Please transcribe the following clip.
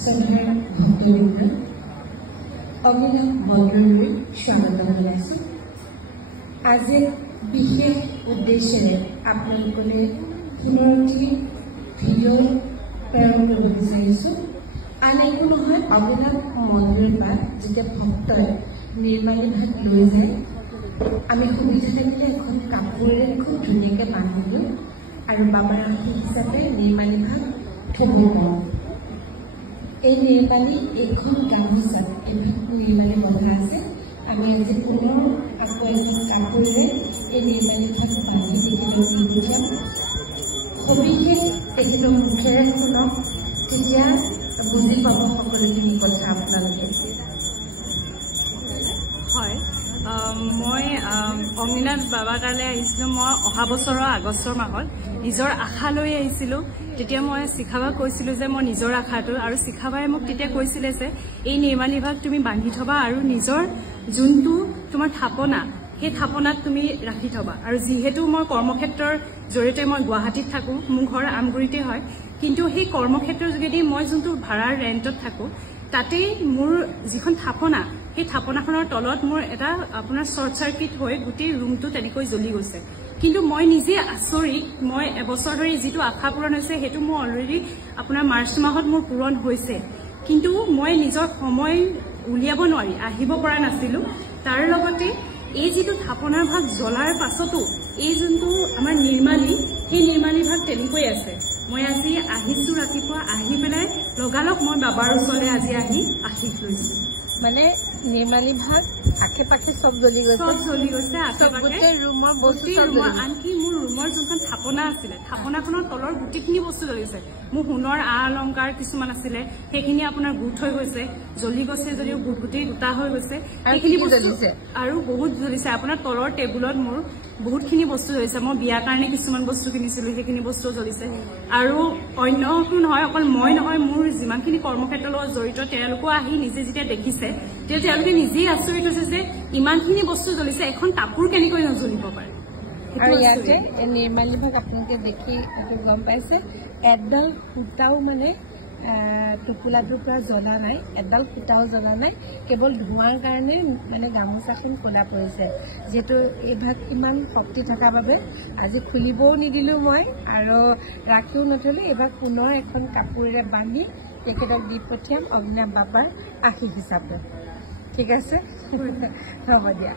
শ্ৰদ্ধাৰ ভক্তবৃন্দ অগ্নিনাভ মন্দিৰলৈ স্বাগত জনাইছোঁ। আজি বিশেষ উদ্দেশ্যেৰে আপোনালোকলৈ পুনৰটি ভিডিঅ' প্ৰেৰণ কৰিব বিচাৰিছোঁ। আন একো নহয়, অগ্নিনাভ মন্দিৰৰ পৰা যেতিয়া ভক্তই নিৰ্মালী ভাগ লৈ যায়, আমি সুবিধা থাকিলে এখন কাপোৰেৰে খুব ধুনীয়াকৈ বান্ধি দিওঁ আৰু বাবাৰ আশীষ হিচাপে নিৰ্মালী ভাগ থ'ব পাৰোঁ। এই নিৰ্মালী এইখন গামোচাত এইভাগ নিৰ্মালী বন্ধা আছে। আমি আজি পুনৰ আকৌ এখন কাপোৰেৰে এই নিৰ্মালী ভাগ বান্ধি তেখেতক দি পঠিয়াম। সবিশেষ তেখেতৰ মুখেৰে শুনক, তেতিয়া বুজি পাব সকলোখিনি কথা আপোনালোকে। হয়, মই অগ্নিনাথ বাবাৰ তালৈ আহিছিলোঁ। মই অহা বছৰৰ আগষ্টৰ মাহত নিজৰ আশা লৈ আহিছিলোঁ। তেতিয়া মই শিখাবাক কৈছিলোঁ যে মই নিজৰ আশাটো, আৰু শিখাবাই মোক তেতিয়া কৈছিলে যে এই নিৰ্মালী ভাগ তুমি বান্ধি থবা আৰু নিজৰ যোনটো তোমাৰ থাপনা, সেই থাপনাত তুমি ৰাখি থবা। আৰু যিহেতু মই কৰ্মক্ষেত্ৰৰ জৰিয়তে মই গুৱাহাটীত থাকোঁ, মোৰ ঘৰ আমগুৰিতে হয়, কিন্তু সেই কৰ্মক্ষেত্ৰৰ যোগেদি মই যোনটো ভাড়াৰ ৰেণ্টত থাকোঁ, তাতেই মোৰ যিখন থাপনা, সেই থাপনাখনৰ তলত মোৰ এটা আপোনাৰ শ্বৰ্ট চাৰ্কিট হৈ গোটেই ৰুমটো তেনেকৈ জ্বলি গৈছে। কিন্তু মই নিজে আচৰিত, মই এবছৰ ধৰি যিটো আশা পূৰণ হৈছে সেইটো মোৰ অলৰেডি আপোনাৰ মাৰ্চ মাহত মোৰ পূৰণ হৈছে, কিন্তু মই নিজৰ সময় উলিয়াব নোৱাৰি আহিব পৰা নাছিলোঁ। তাৰ লগতে এই যিটো থাপনাৰ ভাগ জ্বলাৰ পাছতো এই যোনটো আমাৰ নিৰ্মালী, সেই নিৰ্মালী ভাগ তেনেকৈ আছে। মই আজি আহিছোঁ, ৰাতিপুৱা আহি পেলাই লগালগ মই বাবাৰ ওচৰলৈ আজি আহি আশীষ লৈছোঁ। মানে নিৰ্মালী ভাগ আশে পাশে চব জ্বলি গৈছে, গোটেই ৰুমৰ বস্তু, আনকি মোৰ ৰুমৰ যোনখন থাপনা আছিলে, থাপনাখনৰ তলৰ গোটেইখিনি বস্তু জ্বলিছে। মোৰ সোণৰ অলংকাৰ কিছুমান আছিলে, সেইখিনি আপোনাৰ গোট হৈ গৈছে, জ্বলি গৈছে যদিও গোটেই গোটা হৈ গৈছে। সেইখিনি বস্তু আৰু বহুত জ্বলিছে। আপোনাৰ তলৰ টেবুলত মোৰ বহুতখিনি বস্তু জ্বলিছে। মই বিয়াৰ কাৰণে কিছুমান বস্তু কিনিছিলোঁ, সেইখিনি বস্তু জ্বলিছে। আৰু অন্যটো নহয়, অকল মই নহয়, মোৰ যিমানখিনি কৰ্মক্ষেত্ৰৰ লগত জড়িত তেওঁলোকেও আহি নিজে যেতিয়া দেখিছে, তেতিয়া তেওঁলোকে নিজেই আচৰিত হৈছে যে ইমানখিনি বস্তু জ্বলিছে, এখন কাপোৰ কেনেকৈ নজ্বলিব পাৰে। আৰু ইয়াতে নিৰ্মালী ভাগ আপোনালোকে দেখি গম পাইছে, এডাল সূতাও মানে টোপোলা টোপোলা জ্বলা নাই, এডাল সূতাও জ্বলা নাই, কেৱল ধোঁৱাৰ কাৰণে মানে গামোচাখন ক'লা পৰিছে। যিহেতু এই ভাগ ইমান শক্তি থকাৰ বাবে আজি খুলিবও নিদিলোঁ মই, আৰু ৰাখিও নথলোঁ। এইভাগ পুনৰ এখন কাপোৰেৰে বান্ধি তেখেতক দি পঠিয়াম অগ্নিনাভ বাবাৰ আশীষ হিচাপে। ঠিক আছে, হ'ব দিয়া।